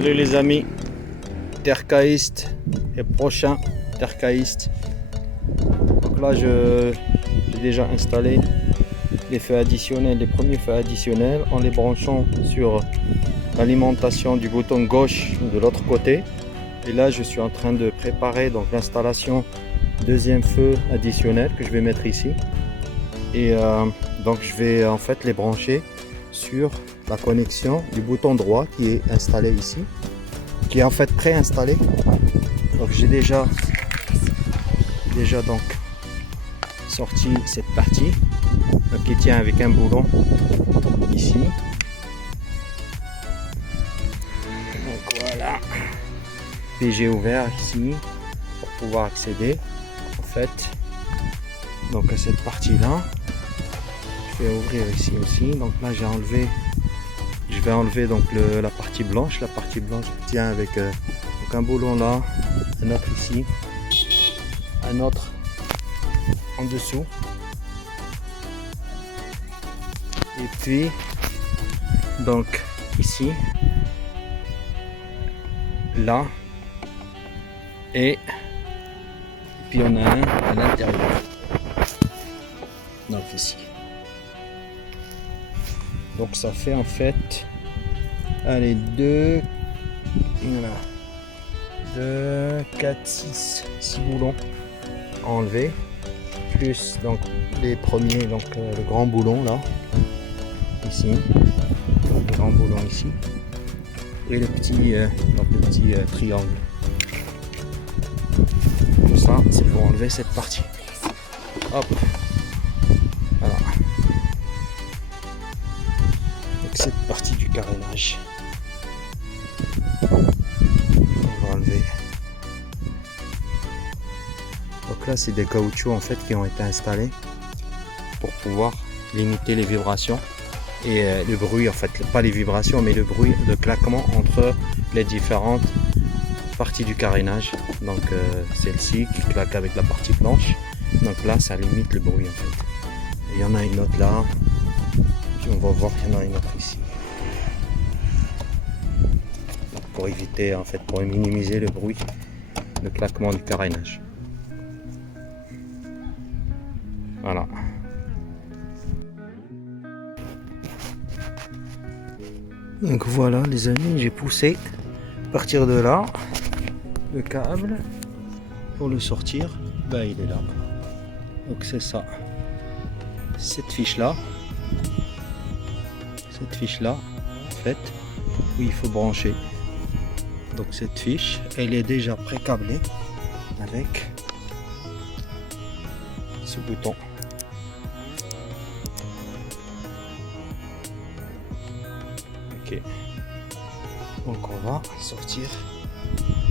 Salut les amis, Terkaïst et prochain Terkaïst. Donc là j'ai déjà installé les feux additionnels, les premiers feux additionnels en les branchant sur l'alimentation du bouton gauche de l'autre côté. Et là je suis en train de préparer donc l'installation deuxième feu additionnel que je vais mettre ici. Et donc je vais en fait les brancher sur la connexion du bouton droit qui est installé ici, qui est en fait préinstallé. Donc j'ai déjà donc sorti cette partie donc, qui tient avec un boulon ici. Donc voilà, et j'ai ouvert ici pour pouvoir accéder en fait donc à cette partie là. Je vais ouvrir ici aussi. Donc là j'ai enlevé, je vais enlever donc la partie blanche qui tient avec donc un boulon là, un autre ici, un autre en dessous, et puis donc ici, là, et puis on a un à l'intérieur, donc ici. Donc ça fait en fait, allez, 2, 4, 6 boulons enlevés, plus donc les premiers, donc le grand boulon là, ici, le grand boulon ici, et le petit, triangle. Tout ça, c'est pour enlever cette partie. Hop, voilà. Cette partie du carénage, on va enlever. Donc là c'est des caoutchoucs en fait qui ont été installés pour pouvoir limiter les vibrations et le bruit, en fait pas les vibrations mais le bruit de claquement entre les différentes parties du carénage. Donc celle-ci qui claque avec la partie blanche, donc là ça limite le bruit en fait. Il y en a une autre là. On va voir qu'il y en a une autre ici. Pour éviter, en fait, pour minimiser le bruit, le claquement du carénage. Voilà. Donc voilà les amis, j'ai poussé à partir de là le câble pour le sortir. Ben, il est là. Donc c'est ça. Cette fiche là. Cette fiche là en fait où il faut brancher, donc cette fiche elle est déjà pré-câblée avec ce bouton. Ok, donc on va sortir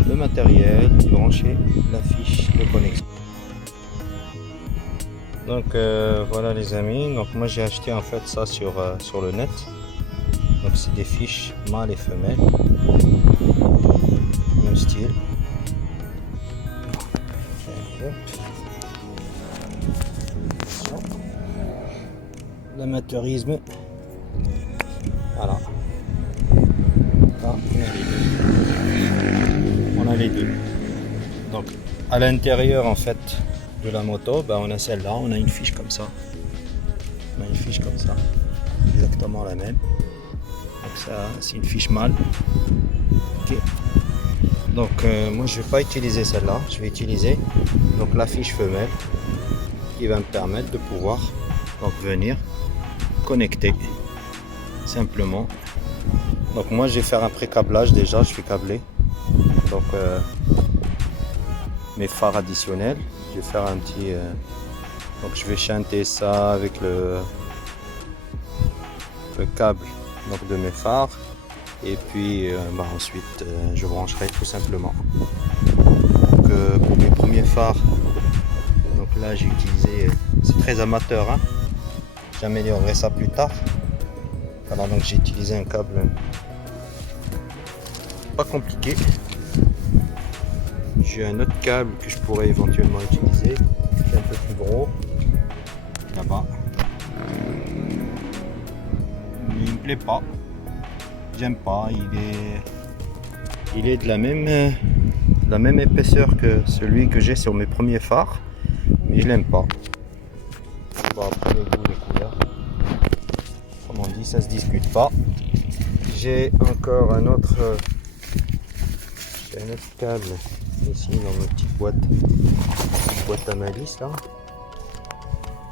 le matériel et brancher la fiche de connexion. Donc voilà les amis, donc moi j'ai acheté en fait ça sur le net. Donc c'est des fiches mâles et femelles, même style. L'amateurisme. Voilà. Là, on a les deux. Donc à l'intérieur en fait de la moto, ben, on a celle-là, on a une fiche comme ça. On a une fiche comme ça, exactement la même. Donc ça, c'est une fiche mâle. Okay. Donc moi je vais pas utiliser celle-là, je vais utiliser donc la fiche femelle qui va me permettre de pouvoir donc venir connecter simplement. Donc moi je vais faire un pré-câblage déjà, je suis câblé. Donc mes phares additionnels, je vais faire un petit donc je vais chanter ça avec le câble donc de mes phares, et puis ensuite je brancherai tout simplement. Donc pour mes premiers phares, donc là j'ai utilisé, c'est très amateur hein, j'améliorerai ça plus tard. Alors donc j'ai utilisé un câble pas compliqué. J'ai un autre câble que je pourrais éventuellement utiliser, qui est un peu plus gros là-bas, mais il me plaît pas, j'aime pas, il est Il est de la même épaisseur que celui que j'ai sur mes premiers phares, mais je l'aime pas. Bon, après le goût des couleurs, comme on dit, ça se discute pas. J'ai encore un autre câble ici dans ma petite boîte à malice là.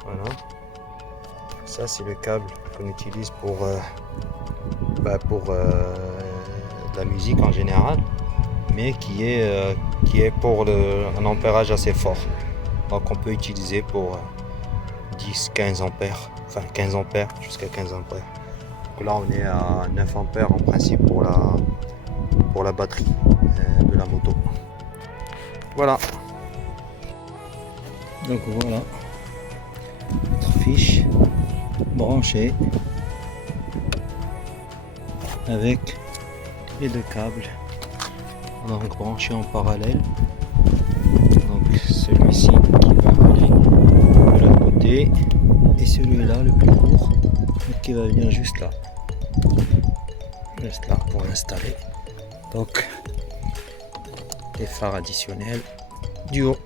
Voilà. Ça c'est le câble qu'on utilise pour la musique en général, mais qui est pour un ampérage assez fort. Donc on peut utiliser pour 10-15 ampères, enfin 15 ampères jusqu'à 15 ampères. Donc là on est à 9 ampères en principe pour la batterie de la moto. Voilà. Donc voilà notre fiche branchée avec les deux câbles, donc branchés en parallèle. Donc celui-ci qui va aller de l'autre côté et celui-là le plus court qui va venir juste là pour l'installer. Donc des phares additionnels du haut.